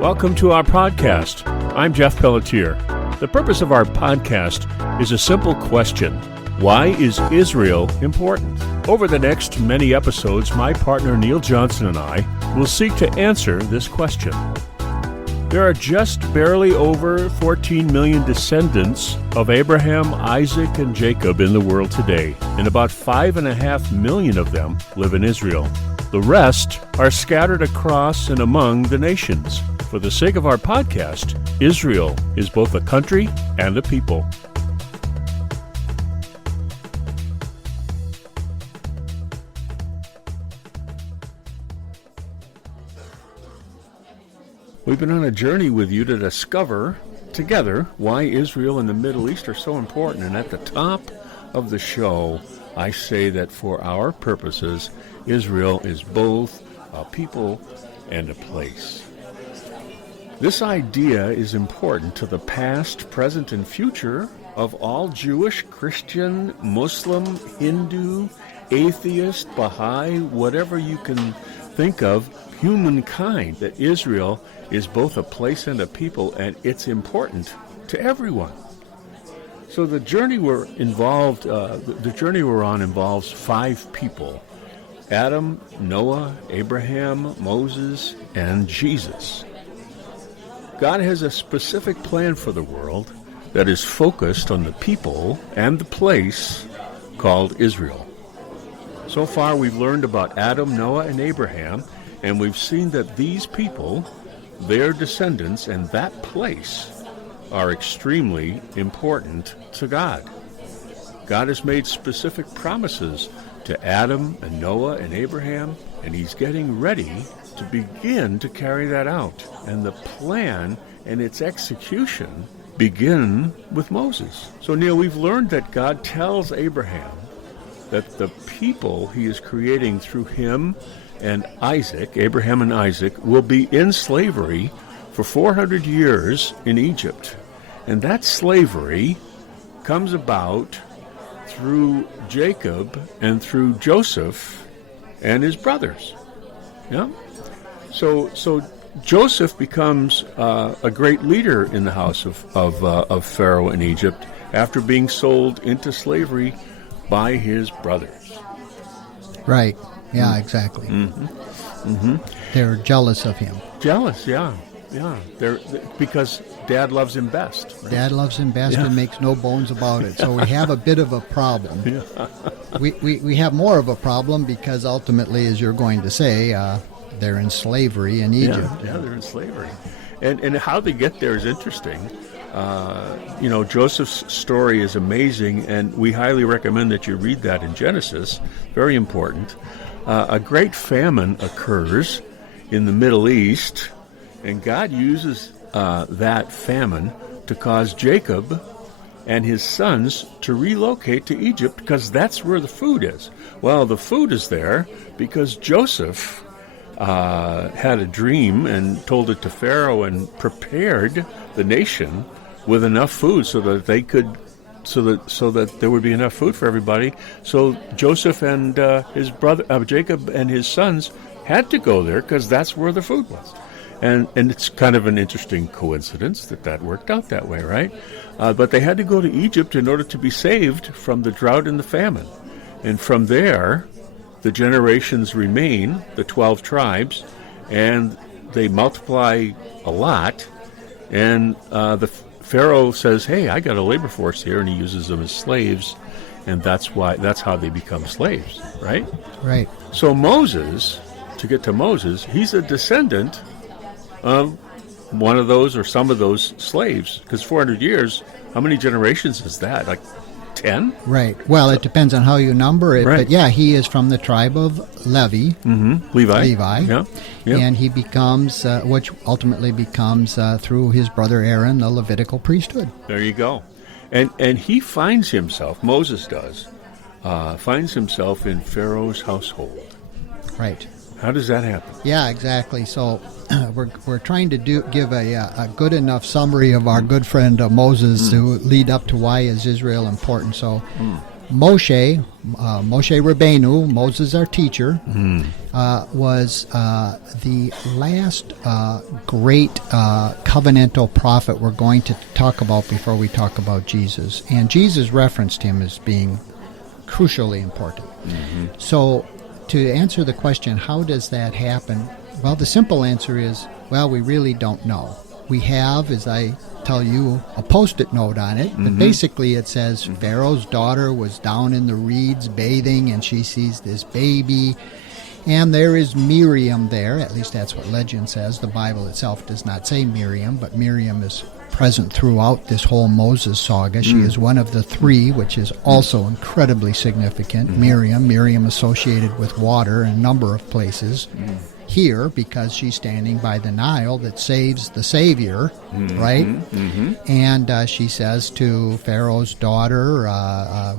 Welcome to our podcast. I'm Jeff Pelletier. The purpose of our podcast is a simple question. Why is Israel important? Over the next many episodes, my partner Neil Johnson and I will seek to answer this question. There are just barely over 14 million descendants of Abraham, Isaac, and Jacob in the world today, and about 5.5 million of them live in Israel. The rest are scattered across and among the nations. For the sake of our podcast, Israel is both a country and a people. We've been on a journey with you to discover together why Israel and the Middle East are so important. And at the top of the show, I say that for our purposes, Israel is both a people and a place. This idea is important to the past, present, and future of all Jewish, Christian, Muslim, Hindu, atheist, Baha'i, whatever you can think of, humankind, that Israel is both a place and a people, and it's important to everyone. So the journey we're on involves 5 people: Adam, Noah, Abraham, Moses, and Jesus. God has a specific plan for the world that is focused on the people and the place called Israel. So far, we've learned about Adam, Noah, and Abraham, and we've seen that these people, their descendants, and that place are extremely important to God. God has made specific promises to Adam and Noah and Abraham, and he's getting ready to begin to carry that out. And the plan and its execution begin with Moses. So, Neil, we've learned that God tells Abraham that the people he is creating through him and Isaac, Abraham and Isaac, will be in slavery for 400 years in Egypt. And that slavery comes about through Jacob and through Joseph and his brothers. Yeah? So Joseph becomes a great leader in the house of Pharaoh in Egypt after being sold into slavery by his brothers. Right. Yeah, exactly. Mm-hmm. Mm-hmm. They're jealous of him. Jealous, yeah. They're because Dad loves him best. Right? Dad loves him best and makes no bones about it. So we have a bit of a problem. Yeah. We have more of a problem because ultimately, as you're going to say, they're in slavery in Egypt. Yeah, they're in slavery. And how they get there is interesting. Joseph's story is amazing, and we highly recommend that you read that in Genesis. Very important. A great famine occurs in the Middle East, and God uses that famine to cause Jacob and his sons to relocate to Egypt because that's where the food is. Well, the food is there because Joseph had a dream and told it to Pharaoh and prepared the nation with enough food so that they could, so that there would be enough food for everybody. So Joseph and his brother Jacob and his sons had to go there because that's where the food was. And it's kind of an interesting coincidence that worked out that way, right? But they had to go to Egypt in order to be saved from the drought and the famine. And from there, the generations remain, the 12 tribes, and they multiply a lot. And the Pharaoh says, hey, I got a labor force here, and he uses them as slaves, and that's how they become slaves, right? Right. So Moses, to get to Moses, he's a descendant of one of those or some of those slaves, because 400 years, how many generations is that? Like 10? Right. Well, it depends on how you number it, right. But yeah, he is from the tribe of Levi. Mm-hmm. Levi. Yeah. And he becomes, which ultimately becomes, through his brother Aaron, the Levitical priesthood. There you go. And he finds himself, Moses does, finds himself in Pharaoh's household. Right. How does that happen? Yeah, exactly. So we're trying to give a good enough summary of our good friend Moses to lead up to why is Israel important. So Moshe Rabbeinu, Moses our teacher, was the last great covenantal prophet we're going to talk about before we talk about Jesus. And Jesus referenced him as being crucially important. So to answer the question, how does that happen? Well, the simple answer is, well, we really don't know. We have, as I tell you, a Post-it note on it, but basically it says Pharaoh's daughter was down in the reeds bathing, and she sees this baby, and there is Miriam there. At least that's what legend says. The Bible itself does not say Miriam, but Miriam is present throughout this whole Moses saga. She is one of the three, which is also incredibly significant. Miriam associated with water in a number of places. Here, because she's standing by the Nile that saves the Savior, right? And she says to Pharaoh's daughter,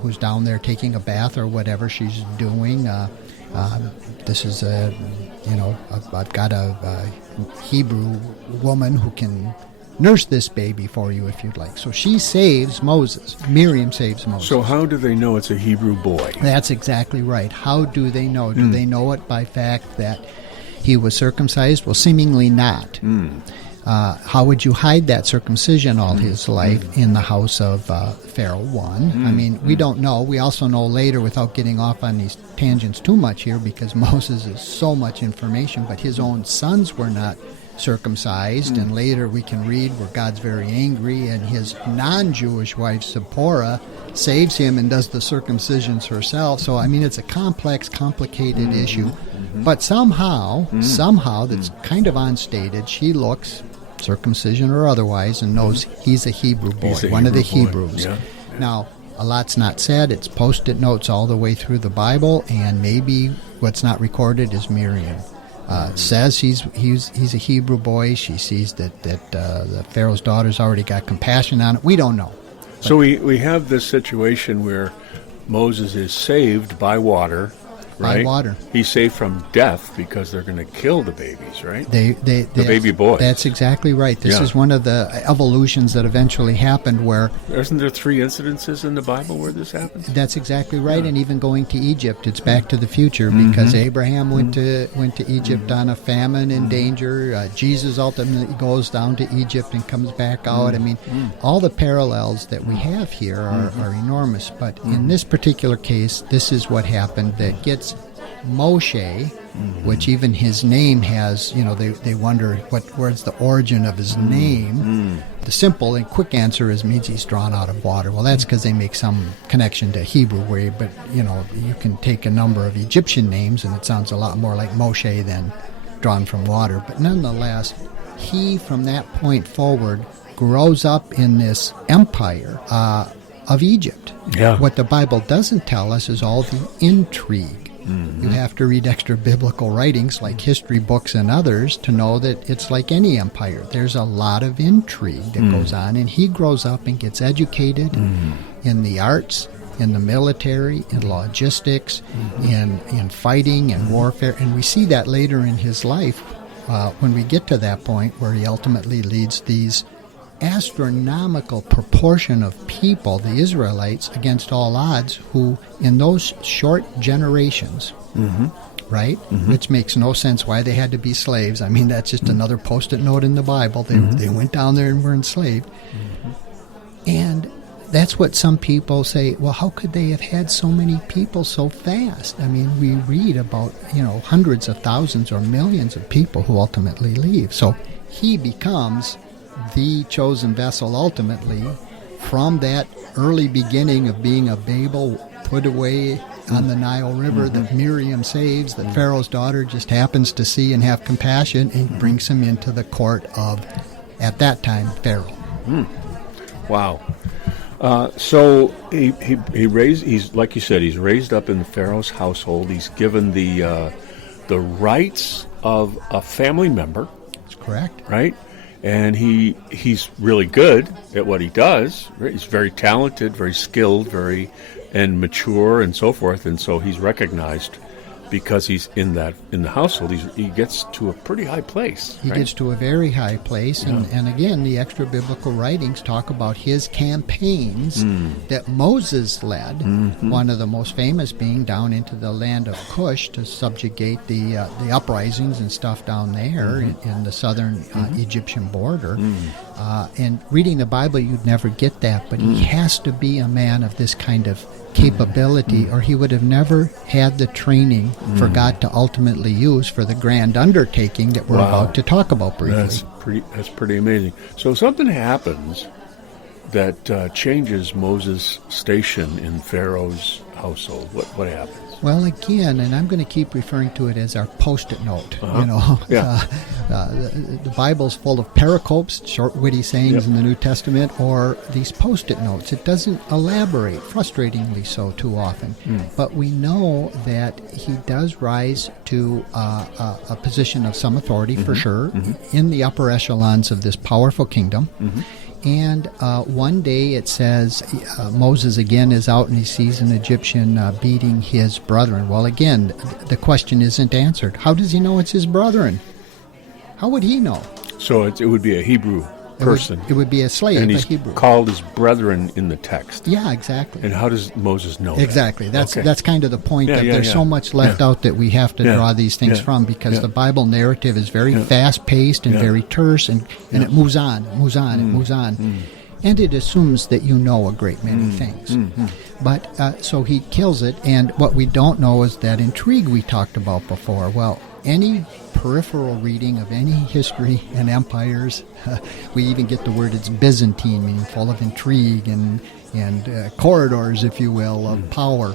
who's down there taking a bath or whatever she's doing, this is I've got a Hebrew woman who can nurse this baby for you if you'd like. So she saves Moses. Miriam saves Moses. So how do they know it's a Hebrew boy? That's exactly right. How do they know? Do they know it by fact that he was circumcised? Well, seemingly not. How would you hide that circumcision all his life in the house of Pharaoh 1? I mean, we don't know. We also know later, without getting off on these tangents too much here, because Moses is so much information, but his own sons were not circumcised, and later we can read where God's very angry, and his non-Jewish wife Zipporah saves him and does the circumcisions herself. So, I mean, it's a complex, complicated issue. But somehow, that's kind of unstated, she looks, circumcision or otherwise, and knows he's a Hebrew boy, one of the Hebrews. Yeah. Now, a lot's not said. It's Post-it notes all the way through the Bible, and maybe what's not recorded is Miriam. Says he's a Hebrew boy. She sees that the Pharaoh's daughter's already got compassion on it. We don't know. So we have this situation where Moses is saved by water, right? By water. He's saved from death because they're going to kill the babies, right? The baby boys. That's exactly right. This is one of the evolutions that eventually happened where... Isn't there 3 incidences in the Bible where this happens? That's exactly right. And even going to Egypt, it's Back to the Future, because Abraham went to Egypt on a famine and danger. Jesus ultimately goes down to Egypt and comes back out. I mean, all the parallels that we have here are enormous. But in this particular case, this is what happened that gets Moshe, which even his name has, they wonder where's the origin of his name. The simple and quick answer means he's drawn out of water. Well, that's because they make some connection to Hebrew way, but you can take a number of Egyptian names and it sounds a lot more like Moshe than drawn from water. But nonetheless, he from that point forward grows up in this empire of Egypt. Yeah. What the Bible doesn't tell us is all the intrigue. You have to read extra biblical writings like history books and others to know that it's like any empire. There's a lot of intrigue that goes on, and he grows up and gets educated in the arts, in the military, in logistics, in fighting and warfare, and we see that later in his life when we get to that point where he ultimately leads these astronomical proportion of people, the Israelites, against all odds, who in those short generations, right, which makes no sense why they had to be slaves. I mean, that's just another Post-it note in the Bible. They went down there and were enslaved. And that's what some people say, well, how could they have had so many people so fast? I mean, we read about, hundreds of thousands or millions of people who ultimately leave. So he becomes the chosen vessel ultimately from that early beginning of being a Babel put away on the Nile River that Miriam saves, that Pharaoh's daughter just happens to see and have compassion and brings him into the court of, at that time, Pharaoh. Wow. So he's like you said, he's raised up in Pharaoh's household. He's given the rights of a family member. That's correct. Right? And he's really good at what he does. He's very talented, very skilled, and mature, and so forth. And so he's recognized because he's in the household. He gets to a pretty high place. He right? gets to a very high place, and again, the extra biblical writings talk about his campaigns that Moses led. One of the most famous being down into the land of Cush to subjugate the uprisings and stuff down there in the southern Egyptian border. And reading the Bible, you'd never get that, but he has to be a man of this kind of capability, or he would have never had the training for God to ultimately use for the grand undertaking that we're about to talk about briefly. That's pretty amazing. So something happens that changes Moses' station in Pharaoh's household. What happens? Well, again, and I'm going to keep referring to it as our post-it note. The Bible's full of pericopes, short, witty sayings in the New Testament, or these post-it notes. It doesn't elaborate, frustratingly so, too often. But we know that he does rise to a position of some authority, for sure, in the upper echelons of this powerful kingdom. And one day it says Moses again is out and he sees an Egyptian beating his brethren. Well, again, the question isn't answered. How does he know it's his brethren? How would he know? So it would be a Hebrew person. It would be a slave, and a he's Hebrew. called his brethren in the text. Yeah, exactly. And how does Moses know Exactly. that? That's kind of the point. There's so much left out that we have to draw these things from, because the Bible narrative is very fast-paced and very terse, and it moves on, moves on, it moves on. And it assumes that you know a great many things. But so he kills it, and what we don't know is that intrigue we talked about before. Well, any peripheral reading of any history and empires, we even get the word, it's Byzantine, meaning full of intrigue and corridors, if you will, of power.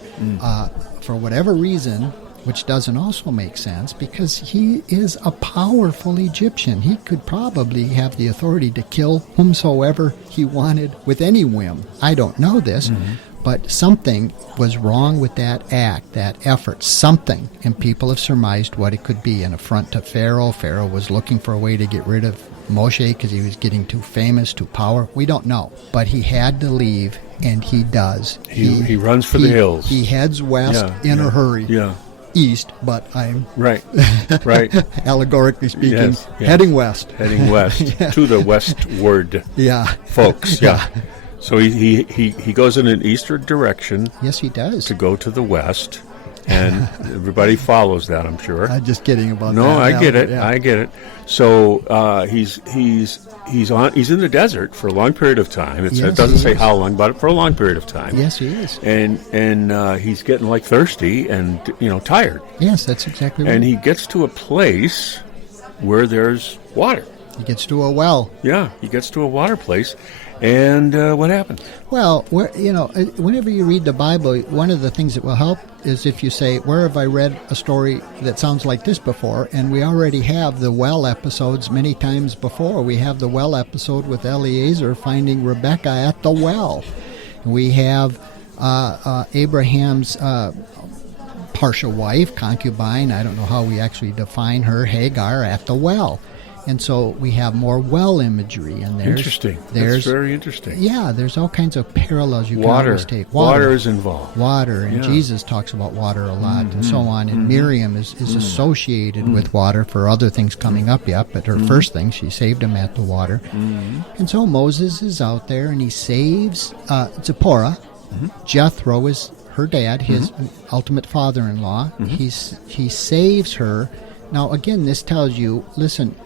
For whatever reason, which doesn't also make sense, because he is a powerful Egyptian. He could probably have the authority to kill whomsoever he wanted with any whim. I don't know this, but something was wrong with that act, that effort, something, and people have surmised what it could be. An affront to Pharaoh. Pharaoh was looking for a way to get rid of Moshe because he was getting too famous, too powerful. We don't know, but he had to leave, and he does. He runs for the hills. He heads west in a hurry. East, but I'm right, allegorically speaking, heading west to the westward. Folks. So he goes in an eastern direction. Yes, he does. To go to the west, and everybody follows that, I'm sure. I'm just kidding about that. No, I get it. I get it. So he's in the desert for a long period of time. It doesn't say how long, but for a long period of time. Yes, he is. And he's getting thirsty and tired. Yes, that's exactly right. And he gets to a place where there's water. He gets to a well. Yeah, he gets to a water place. And what happens? Well, whenever you read the Bible, one of the things that will help is if you say, where have I read a story that sounds like this before? And we already have the well episodes many times before. We have the well episode with Eliezer finding Rebekah at the well. We have Abraham's partial wife, concubine, I don't know how we actually define her, Hagar, at the well. And so we have more well imagery. And interesting. That's very interesting. Yeah, there's all kinds of parallels you can water. always take. Water is involved. Water, and Jesus talks about water a lot, and so on. And Miriam is associated with water for other things coming up yet, but her first thing, she saved him at the water. And so Moses is out there, and he saves Zipporah. Jethro is her dad, his ultimate father-in-law. He saves her. Now, again, this tells you, listen,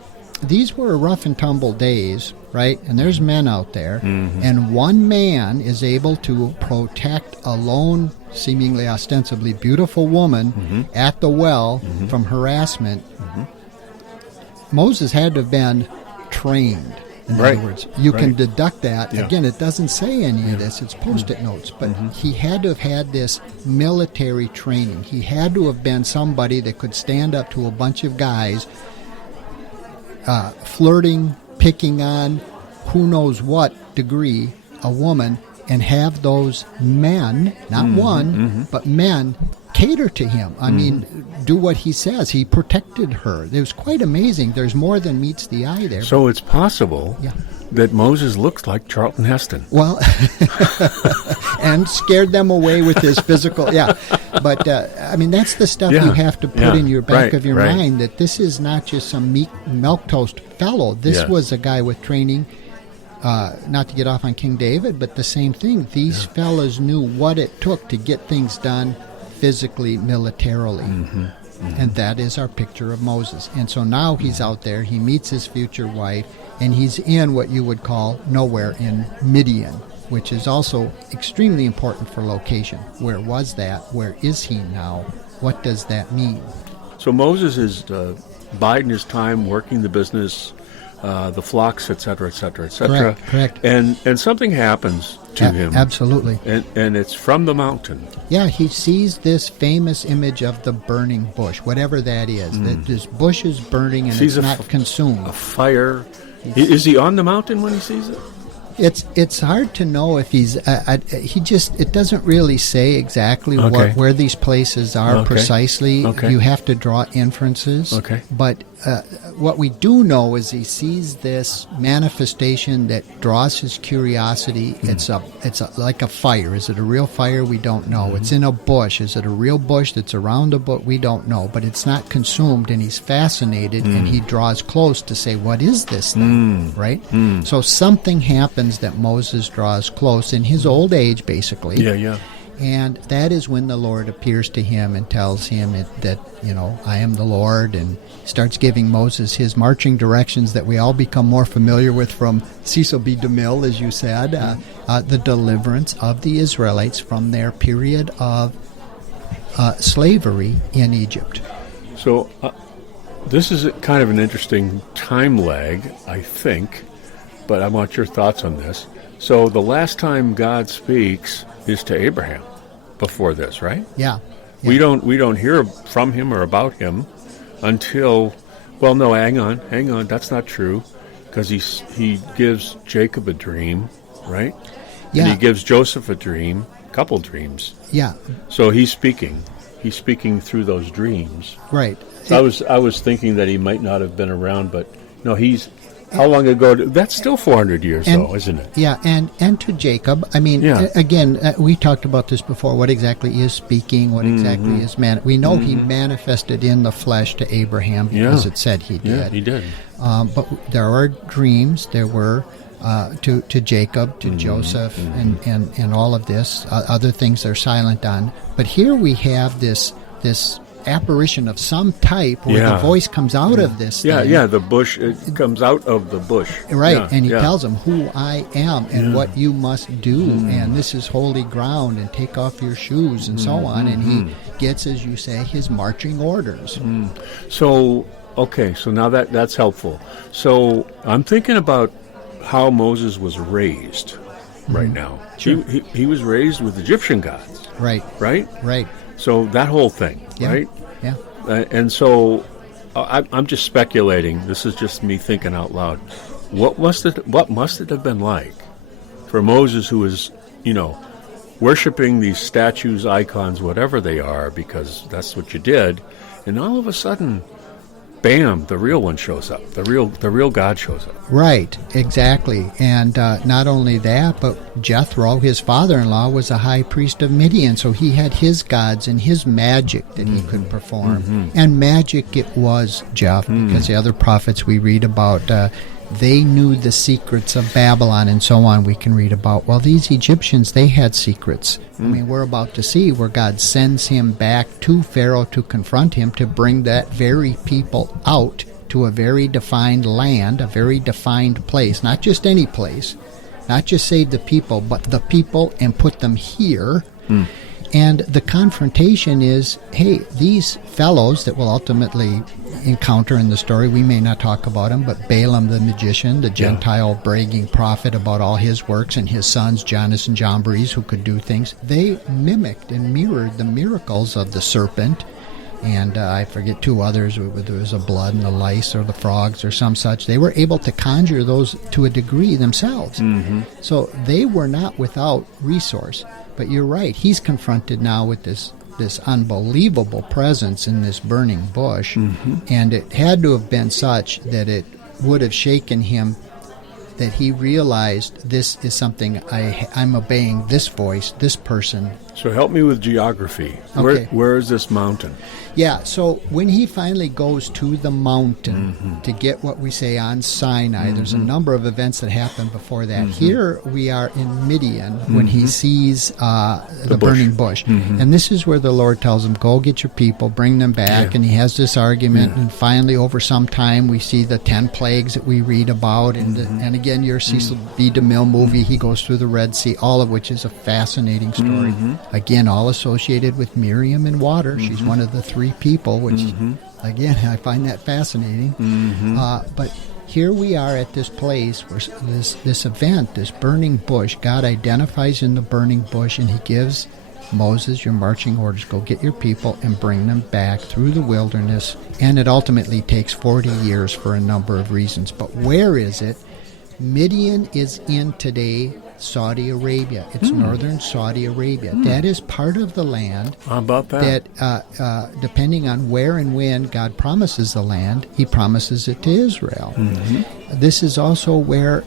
these were rough and tumble days, right? And there's men out there, and one man is able to protect a lone, seemingly ostensibly beautiful woman at the well from harassment. Moses had to have been trained. In other words, you can deduct that. Again, it doesn't say any of this. It's post-it notes. But he had to have had this military training. He had to have been somebody that could stand up to a bunch of guys flirting, picking on, who knows what degree, a woman, and have those men, not one, but men, cater to him. I mean, do what he says. He protected her. It was quite amazing. There's more than meets the eye there. So it's possible that Moses looks like Charlton Heston. Well, and scared them away with his physical, yeah. But, I mean, that's the stuff you have to put in your back of your mind, that this is not just some meek milquetoast fellow. This was a guy with training, not to get off on King David, but the same thing. These fellas knew what it took to get things done physically, militarily. And that is our picture of Moses. And so now he's out there, he meets his future wife, and he's in what you would call nowhere in Midian, which is also extremely important for location. Where was that? Where is he now? What does that mean? So Moses is biding his time, working the business, the flocks, etc., etc., etc. Correct. And something happens to him. Absolutely. And it's from the mountain. Yeah, he sees this famous image of the burning bush, whatever that is. That this bush is burning and it's not consumed. A fire. Is he on the mountain when he sees it? It's hard to know if he's it doesn't really say exactly where these places are precisely. You have to draw inferences. But what we do know is he sees this manifestation that draws his curiosity. It's like a fire. Is it a real fire? We don't know. It's in a bush. Is it a real bush that's around a bush? We don't know. But it's not consumed, and he's fascinated, and he draws close to say, what is this thing? Right? So something happens that Moses draws close in his old age, basically. And that is when the Lord appears to him and tells him that, I am the Lord, and starts giving Moses his marching directions that we all become more familiar with from Cecil B. DeMille, as you said, the deliverance of the Israelites from their period of slavery in Egypt. So this is kind of an interesting time lag, I think, but I want your thoughts on this. So the last time God speaks is to Abraham before this, right? Yeah. We don't hear from him or about him until, well, no, hang on, that's not true, because he gives Jacob a dream, right? Yeah. And he gives Joseph a dream, couple dreams. Yeah. So he's speaking through those dreams. Right. So I was thinking that he might not have been around, but no, how long ago? That's still 400 years, though, isn't it? Yeah, and to Jacob, I mean, again, we talked about this before. What exactly is speaking? What exactly is man? We know he manifested in the flesh to Abraham because it said he did. Yeah, he did. But there are dreams. There were to Jacob, to Joseph, and all of this. Other things they're silent on. But here we have this apparition of some type where the voice comes out of this thing. The bush, it comes out of the bush. Right, and he tells them who I am and what you must do, and this is holy ground, and take off your shoes, and so on, and he gets, as you say, his marching orders. So, okay, so now that's helpful. So I'm thinking about how Moses was raised right now. Sure. He was raised with Egyptian gods. Right. So that whole thing, right? Yeah. And so I'm just speculating. This is just me thinking out loud. What must it have been like for Moses, who is, worshiping these statues, icons, whatever they are, because that's what you did, and all of a sudden, bam, the real one shows up. The real God shows up. Right, exactly. And not only that, but Jethro, his father-in-law, was a high priest of Midian, so he had his gods and his magic that he could perform. And magic it was, Jeff, because the other prophets we read about, they knew the secrets of Babylon and so on, we can read about. Well, these Egyptians, they had secrets. I mean, we're about to see where God sends him back to Pharaoh to confront him, to bring that very people out to a very defined land, a very defined place, not just any place, not just save the people, but the people and put them here. And the confrontation is, hey, these fellows that we'll ultimately encounter in the story, we may not talk about them, but Balaam the magician, the Gentile bragging prophet about all his works, and his sons, Jannes and Jambres, who could do things, they mimicked and mirrored the miracles of the serpent, and I forget two others, whether it was the blood and the lice or the frogs or some such. They were able to conjure those to a degree themselves. So they were not without resource. But you're right, he's confronted now with this unbelievable presence in this burning bush, and it had to have been such that it would have shaken him that he realized this is something I'm obeying this voice, this person. So help me with geography. Okay. Where is this mountain? Yeah, so when he finally goes to the mountain to get what we say on Sinai, there's a number of events that happen before that. Here we are in Midian when he sees the burning bush. And this is where the Lord tells him, go get your people, bring them back. And he has this argument. And finally, over some time, we see the 10 plagues that we read about. And again, your Cecil B. DeMille movie, he goes through the Red Sea, all of which is a fascinating story. Again, all associated with Miriam and water. She's one of the 3 people, which, again, I find that fascinating. But here we are at this place where this event, this burning bush, God identifies in the burning bush, and he gives Moses your marching orders. Go get your people and bring them back through the wilderness. And it ultimately takes 40 years for a number of reasons. But where is it? Midian is in today Saudi Arabia. It's northern Saudi Arabia. That is part of the land. How about that? That, depending on where and when God promises the land, he promises it to Israel. This is also where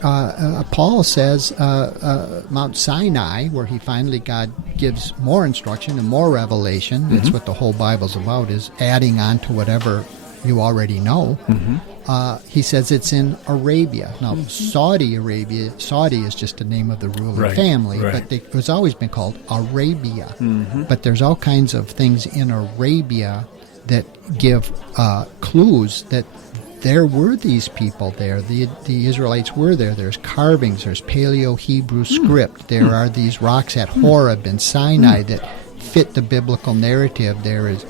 Paul says Mount Sinai, where he finally, God gives more instruction and more revelation. That's what the whole Bible's about, is adding on to whatever you already know. He says it's in Arabia. Now, Saudi Arabia, Saudi is just the name of the ruling family, but it was always been called Arabia. But there's all kinds of things in Arabia that give clues that there were these people there. The Israelites were there. There's carvings. There's Paleo-Hebrew script. There are these rocks at Horeb and Sinai that fit the biblical narrative. There is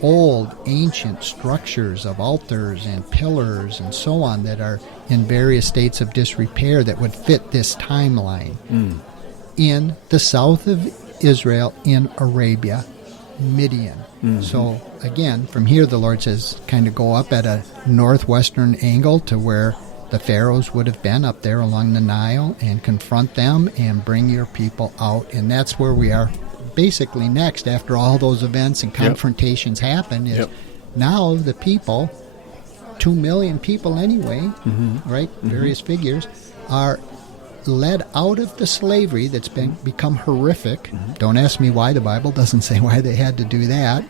old, ancient structures of altars and pillars and so on that are in various states of disrepair that would fit this timeline. In the south of Israel, in Arabia, Midian. So, again, from here the Lord says, kind of go up at a northwestern angle to where the pharaohs would have been up there along the Nile, and confront them and bring your people out. And that's where we are basically next, after all those events and confrontations happen, is now the people, 2 million people anyway, right, various figures, are led out of the slavery that's become horrific. Don't ask me why. The Bible doesn't say why they had to do that.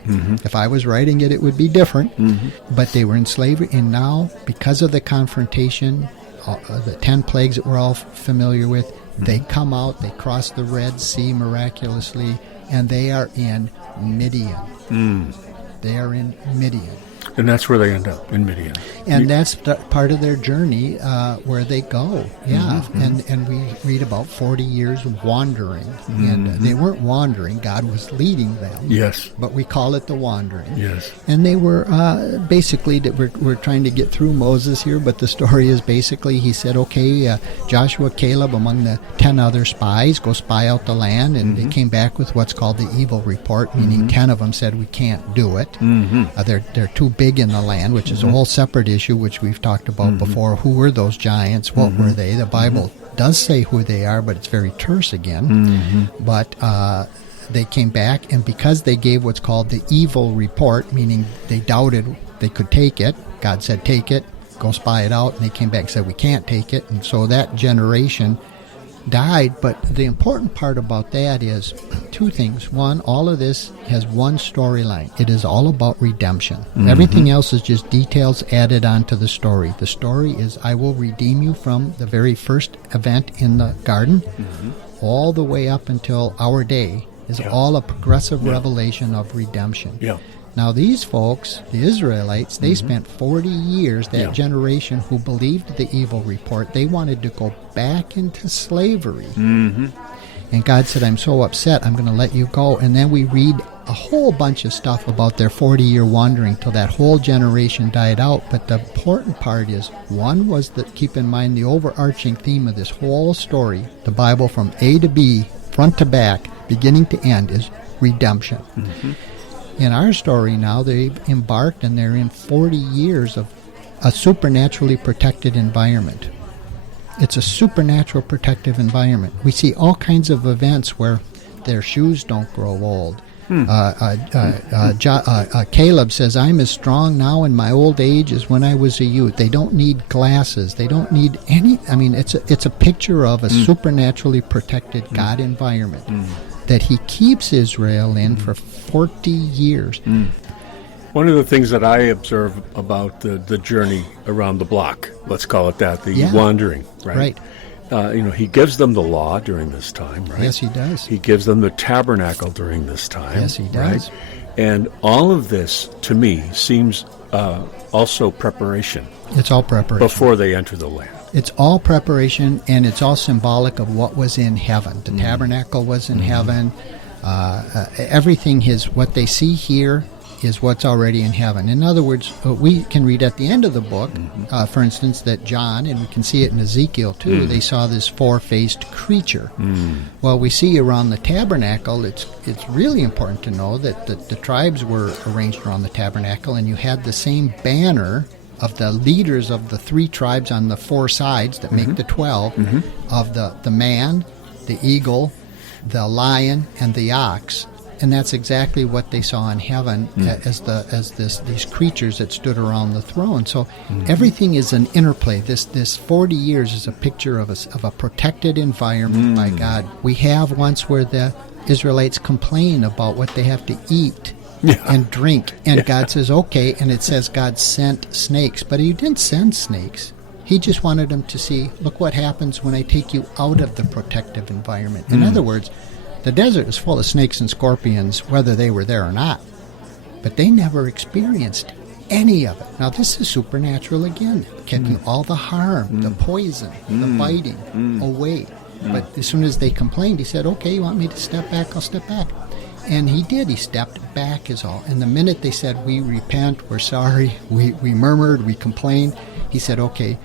If I was writing it, it would be different. But they were in slavery, and now, because of the confrontation, the 10 plagues that we're all familiar with, they come out, they cross the Red Sea miraculously, and they are in Midian. They are in Midian. And that's where they end up, in Midian. And that's part of their journey where they go. And we read about 40 years wandering. And they weren't wandering. God was leading them. Yes. But we call it the wandering. Yes. And they were basically, we're trying to get through Moses here, but the story is basically, he said, okay, Joshua, Caleb, among the 10 other spies, go spy out the land. And they came back with what's called the evil report, meaning 10 of them said, we can't do it. They're too big in the land, which is a whole separate issue, which we've talked about before. Who were those giants? What were they? The Bible does say who they are, but it's very terse again. But they came back, and because they gave what's called the evil report, meaning they doubted they could take it, God said, take it, go spy it out, and they came back and said, we can't take it. And so that generation died. But the important part about that is 2 things. One, all of this has one storyline. It is all about redemption. Everything else is just details added onto the story. The story is, I will redeem you from the very first event in the garden all the way up until our day is all a progressive revelation of redemption. Now, these folks, the Israelites, they spent 40 years, that generation who believed the evil report, they wanted to go back into slavery. And God said, I'm so upset, I'm going to let you go. And then we read a whole bunch of stuff about their 40-year wandering till that whole generation died out. But the important part is, one was that, keep in mind, the overarching theme of this whole story, the Bible from A to B, front to back, beginning to end, is redemption. In our story now, they've embarked and they're in 40 years of a supernaturally protected environment. It's a supernatural protective environment. We see all kinds of events where their shoes don't grow old. Caleb says, I'm as strong now in my old age as when I was a youth. They don't need glasses. They don't need any. I mean, it's a picture of a supernaturally protected God environment that he keeps Israel in for 40 years. One of the things that I observe about the journey around the block, let's call it that, the wandering, right? He gives them the law during this time, right? Yes, he does. He gives them the tabernacle during this time. Yes, he does. Right? And all of this, to me, seems also preparation. It's all preparation. Before they enter the land. It's all preparation, and it's all symbolic of what was in heaven. The tabernacle was in heaven. Everything what they see here is what's already in heaven. In other words, we can read at the end of the book, for instance, that John, and we can see it in Ezekiel too, they saw this four-faced creature. Well, we see around the tabernacle, it's really important to know that the tribes were arranged around the tabernacle, and you had the same banner of the leaders of the 3 tribes on the 4 sides that make the 12, of the man, the eagle, the lion, and the ox. And that's exactly what they saw in heaven as these creatures that stood around the throne. So everything is an interplay. This 40 years is a picture of a protected environment by God. We have once where the Israelites complain about what they have to eat and drink, and God says, okay, and it says God sent snakes, but he didn't send snakes. He just wanted them to see, look what happens when I take you out of the protective environment. In other words, the desert is full of snakes and scorpions, whether they were there or not. But they never experienced any of it. Now, this is supernatural again, taking all the harm, the poison, the biting away. But as soon as they complained, he said, okay, you want me to step back? I'll step back. And he did. He stepped back is all. And the minute they said, we repent, we're sorry, we murmured, we complained, he said, okay,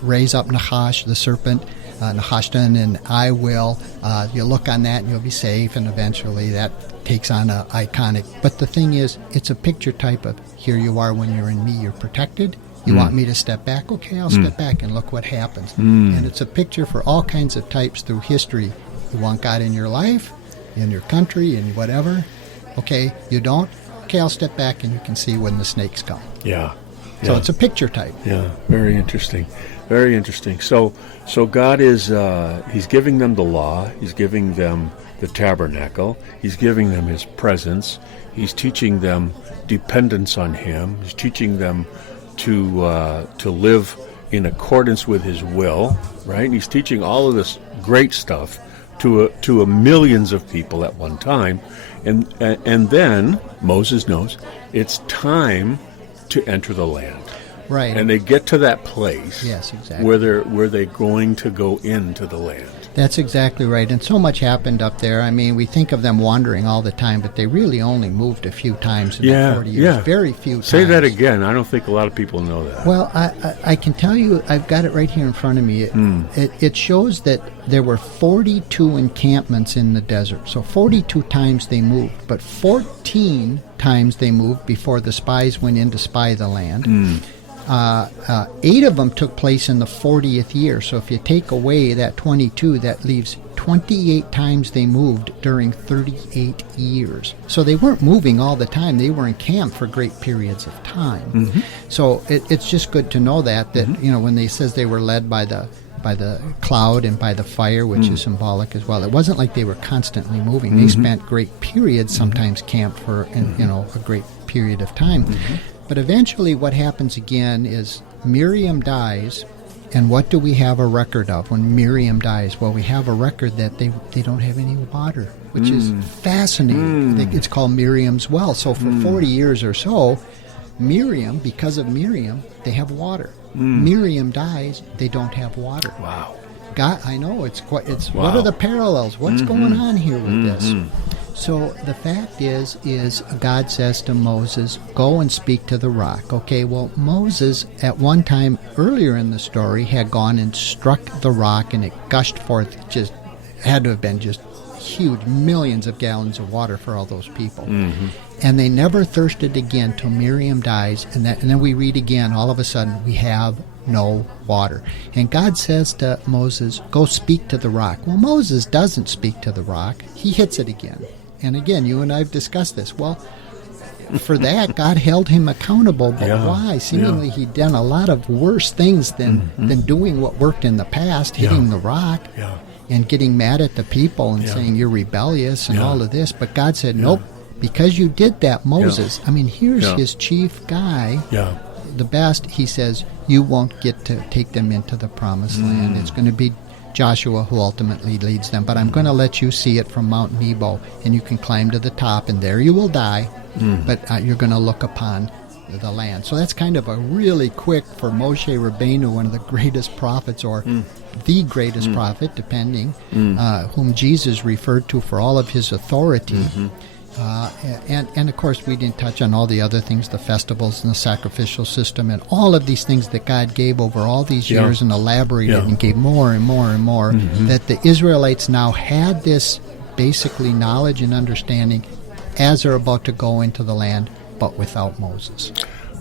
raise up Nahash, the serpent, Nahashtan, and I will. You'll look on that and you'll be safe, and eventually that takes on a iconic. But the thing is, it's a picture type of, here you are when you're in me, you're protected. You want me to step back? Okay, I'll step back, and look what happens. And it's a picture for all kinds of types through history. You want God in your life, in your country, in whatever. Okay, you don't? Okay, I'll step back, and you can see when the snakes come. Yeah. So it's a picture type. Yeah, very interesting. Very interesting. So God is, he's giving them the law. He's giving them the tabernacle. He's giving them his presence. He's teaching them dependence on him. He's teaching them to live in accordance with his will, right? And he's teaching all of this great stuff to millions of people at one time. And then Moses knows it's time to enter the land. Right. And they get to that place. Yes, exactly. Where they're going to go into the land. That's exactly right. And so much happened up there. I mean, we think of them wandering all the time, but they really only moved a few times in that 40 years. Yeah. Very few times. Say that again. I don't think a lot of people know that. Well, I can tell you, I've got it right here in front of me. It shows that there were 42 encampments in the desert. So 42 times they moved, but 14 times they moved before the spies went in to spy the land. 8 of them took place in the 40th year. So if you take away that 22, that leaves 28 times they moved during 38 years. So they weren't moving all the time. They were in camp for great periods of time. So it's just good to know that when they says they were led by the cloud and by the fire, which is symbolic as well. It wasn't like they were constantly moving. They spent great periods, sometimes camped for a great period of time. But eventually what happens again is Miriam dies, and what do we have a record of when Miriam dies? Well, we have a record that they don't have any water, which is fascinating. It's called Miriam's well. So for 40 years or so, Miriam, because of Miriam, they have water. Miriam dies, they don't have water. Wow. God, I know, it's wow. What are the parallels? What's going on here with this? So the fact is God says to Moses, go and speak to the rock. Okay, well, Moses at one time earlier in the story had gone and struck the rock, and it gushed forth, had to have been just huge, millions of gallons of water for all those people. And they never thirsted again till Miriam dies, and then we read again, all of a sudden we have no water. And God says to Moses, go speak to the rock. Well, Moses doesn't speak to the rock. He hits it again. And again, you and I have discussed this. Well, for that, God held him accountable. But why? Seemingly he'd done a lot of worse things than doing what worked in the past, hitting the rock and getting mad at the people and saying you're rebellious and all of this. But God said, nope, because you did that, Moses. I mean, here's his chief guy, the best. He says, you won't get to take them into the promised land. It's going to be Joshua who ultimately leads them. But I'm going to let you see it from Mount Nebo, and you can climb to the top, and there you will die. But you're going to look upon the land. So that's kind of a really quick for Moshe Rabbeinu, one of the greatest prophets, or the greatest prophet, depending, whom Jesus referred to for all of his authority. And of course, we didn't touch on all the other things, the festivals and the sacrificial system and all of these things that God gave over all these years and elaborated and gave more and more and more, that the Israelites now had this basically knowledge and understanding as they're about to go into the land, but without Moses.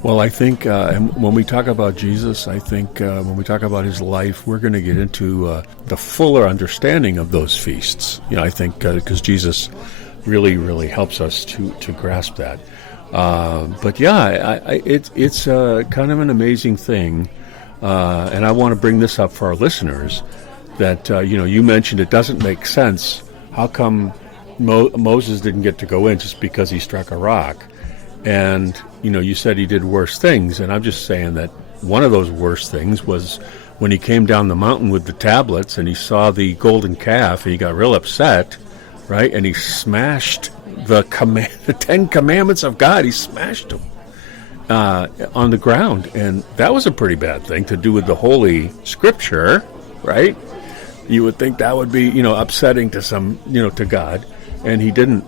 Well, I think when we talk about Jesus, I think when we talk about his life, we're going to get into the fuller understanding of those feasts. I think because Jesus really, really helps us to grasp that. But it's kind of an amazing thing, and I want to bring this up for our listeners, that, you mentioned it doesn't make sense. How come Moses didn't get to go in just because he struck a rock? And, you said he did worse things, and I'm just saying that one of those worst things was when he came down the mountain with the tablets and he saw the golden calf, and he got real upset, right? And he smashed the 10 Commandments of God. He smashed them on the ground, and that was a pretty bad thing to do with the Holy Scripture, right? You would think that would be, upsetting to some, to God. And he didn't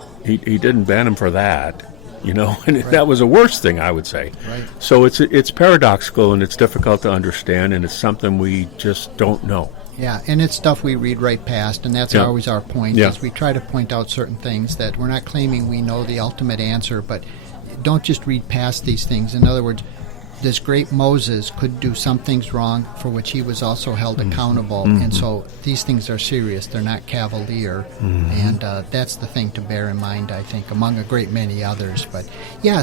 ban him for that, and that was a worse thing, I would say. Right. So it's paradoxical, and it's difficult to understand, and it's something we just don't know. Yeah, and it's stuff we read right past, and that's always our point, is we try to point out certain things that we're not claiming we know the ultimate answer, but don't just read past these things. In other words, this great Moses could do some things wrong for which he was also held accountable. And so these things are serious. They're not cavalier. And that's the thing to bear in mind, I think, among a great many others. But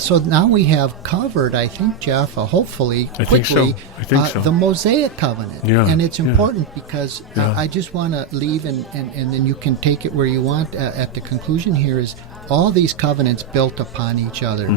so now we have covered, I think, Jeff, hopefully, quickly, I think so. The Mosaic covenant. Yeah. And it's important because I just want to leave, and then you can take it where you want at the conclusion here, is all these covenants built upon each other.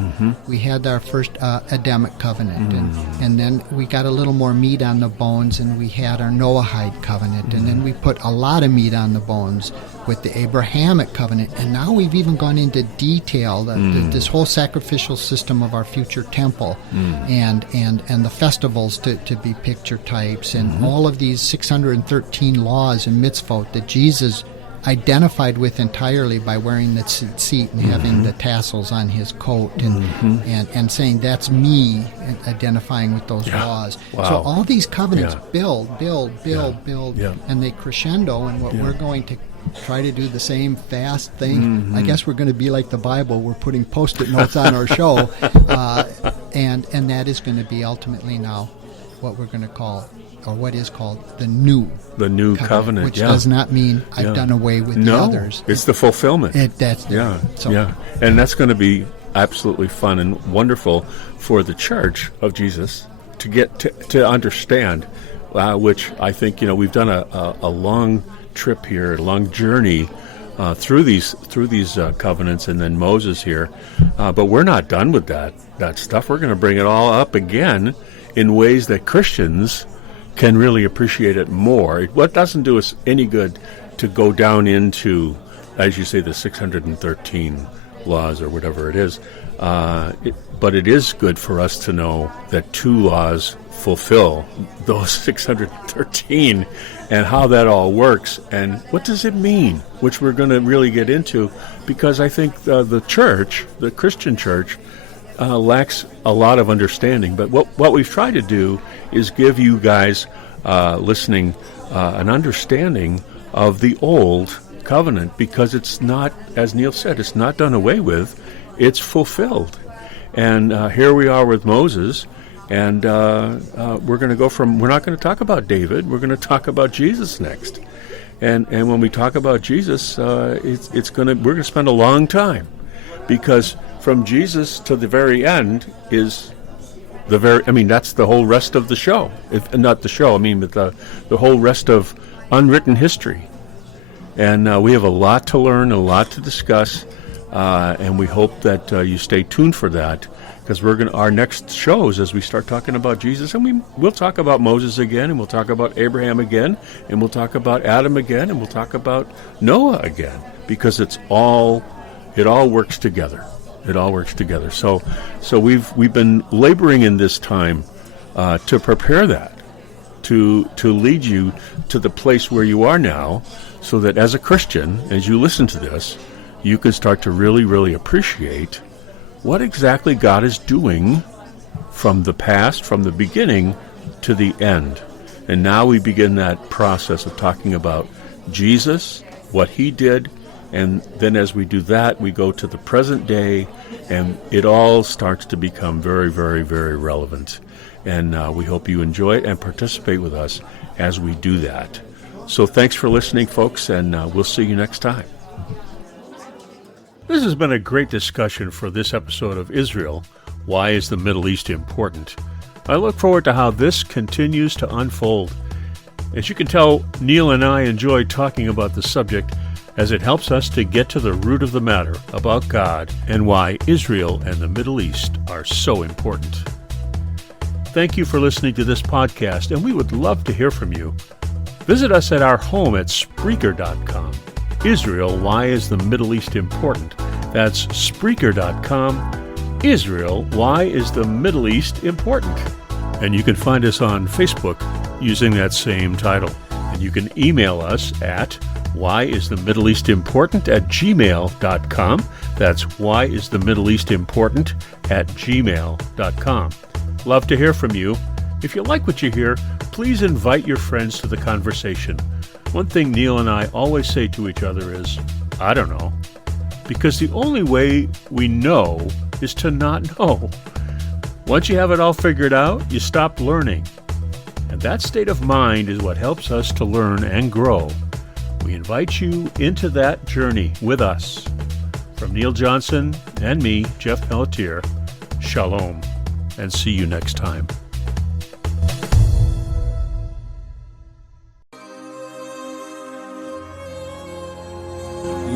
We had our first Adamic covenant, and then we got a little more meat on the bones, and we had our Noahide covenant, and then we put a lot of meat on the bones with the Abrahamic covenant, and now we've even gone into detail this whole sacrificial system of our future temple, and the festivals to be picture types, and all of these 613 laws and mitzvot that Jesus identified with entirely by wearing the tzitzit and having the tassels on his coat, and saying that's me, identifying with those laws. Wow. So all these covenants build, and they crescendo, and what we're going to try to do the same fast thing. I guess we're going to be like the Bible. We're putting Post-it notes on our show, and that is going to be ultimately now what we're going to call, or what is called, the new covenant, which does not mean I've done away with the others. It's the fulfillment. And that's going to be absolutely fun and wonderful for the Church of Jesus to get to understand, which I think, we've done a long trip here, a long journey through these covenants, and then Moses here, but we're not done with that stuff. We're going to bring it all up again in ways that Christians can really appreciate it more. What doesn't do us any good to go down into, as you say, the 613 laws or whatever it is, but it is good for us to know that 2 laws fulfill those 613, and how that all works, and what does it mean, which we're going to really get into, because I think the church, the Christian church, lacks a lot of understanding. But what we've tried to do is give you guys listening an understanding of the old covenant, because it's not, as Neil said, it's not done away with, it's fulfilled. And here we are with Moses, and we're going to go from, we're not going to talk about David, we're going to talk about Jesus next. And when we talk about Jesus, we're going to spend a long time, because from Jesus to the very end is that's the whole rest of the show. Not the show, but the whole rest of unwritten history. And we have a lot to learn, a lot to discuss, and we hope that you stay tuned for that, because our next shows, as we start talking about Jesus, and we'll talk about Moses again, and we'll talk about Abraham again, and we'll talk about Adam again, and we'll talk about Noah again, because it all works together. It all works together. So we've been laboring in this time to prepare that, to lead you to the place where you are now, so that as a Christian, as you listen to this, you can start to really, really appreciate what exactly God is doing from the past, from the beginning to the end. And now we begin that process of talking about Jesus, what he did, and then as we do that, we go to the present day, and it all starts to become very, very, very relevant. And we hope you enjoy it and participate with us as we do that. So thanks for listening, folks, and we'll see you next time. This has been a great discussion for this episode of Israel. Why is the Middle East important? I look forward to how this continues to unfold. As you can tell, Neil and I enjoy talking about the subject, as it helps us to get to the root of the matter about God and why Israel and the Middle East are so important. Thank you for listening to this podcast, and we would love to hear from you. Visit us at our home at Spreaker.com. Israel, why is the Middle East important? That's Spreaker.com. Israel, why is the Middle East important? And you can find us on Facebook using that same title. And you can email us at whyisthemiddleeastimportant@gmail.com. That's whyisthemiddleeastimportant@gmail.com. Love to hear from you. If you like what you hear, please invite your friends to the conversation. One thing Neil and I always say to each other is, I don't know. Because the only way we know is to not know. Once you have it all figured out, you stop learning. And that state of mind is what helps us to learn and grow. We invite you into that journey with us. From Neil Johnson and me, Jeff Pelletier, shalom, and see you next time.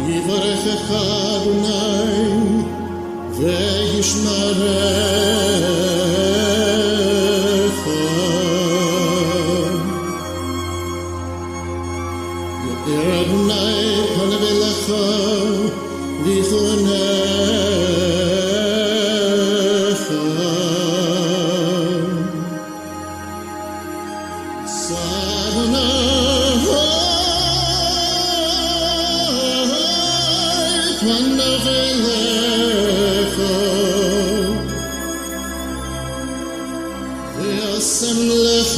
יברכך אדוני וישמרך, יאיר אדוני פניו אליך ויחונך, שא אדוני פניו אליך וישם לך